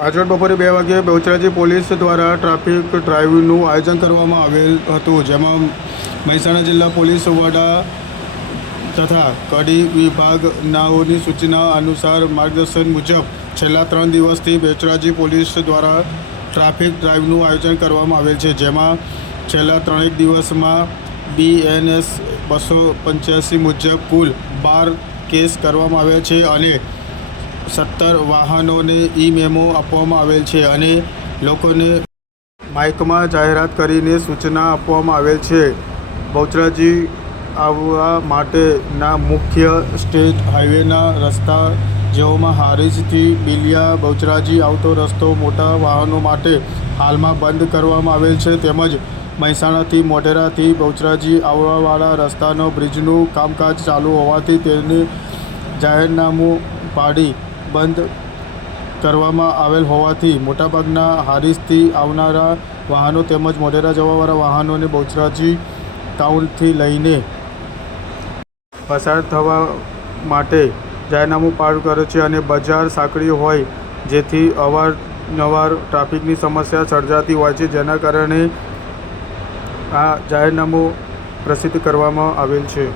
આજરોડ બપોરે બે વાગ્યે બહુચરાજી પોલીસ દ્વારા ટ્રાફિક ડ્રાઈવનું આયોજન કરવામાં આવેલ હતું, જેમાં મહેસાણા જિલ્લા પોલીસ વડા તથા કડી વિભાગનાઓની સૂચના અનુસાર માર્ગદર્શન મુજબ છેલ્લા ત્રણ દિવસથી બેચરાજી પોલીસ દ્વારા ટ્રાફિક ડ્રાઈવનું આયોજન કરવામાં આવેલ છે, જેમાં છેલ્લા ત્રણેક દિવસમાં બીએનએસ બસો પંચ્યાસી મુજબ કુલ બાર કેસ કરવામાં આવ્યા છે અને સત્તર વાહનોને ઈ મેમો આપવામાં આવેલ છે અને લોકોને માઇકમાં જાહેરાત કરીને સૂચના આપવામાં આવેલ છે. બહુચરાજી આવવા માટેના મુખ્ય સ્ટેટ હાઈવેના રસ્તા જેઓમાં હારીજથી બિલિયા બહુચરાજી આવતો રસ્તો મોટા વાહનો માટે હાલમાં બંધ કરવામાં આવેલ છે. તેમજ મહેસાણાથી મોઢેરાથી બહુચરાજી આવવાવાળા રસ્તાનો બ્રિજનું કામકાજ ચાલુ હોવાથી તેને જાહેરનામું પાડી બંધ કરવામાં આવેલ હોવાથી મોટાભાગના હારીસથી આવનારા વાહનો તેમજ મોઢેરા જવાવાળા વાહનોને બહુચરાજી ટાઉનથી લઈને પસાર થવા માટે જાહેરનામું પાર કરે છે અને બજાર સાંકડી હોય જેથી અવારનવાર ટ્રાફિકની સમસ્યા સર્જાતી હોય છે, જેના કારણે આ જાહેરનામું પ્રસિદ્ધ કરવામાં આવેલ છે.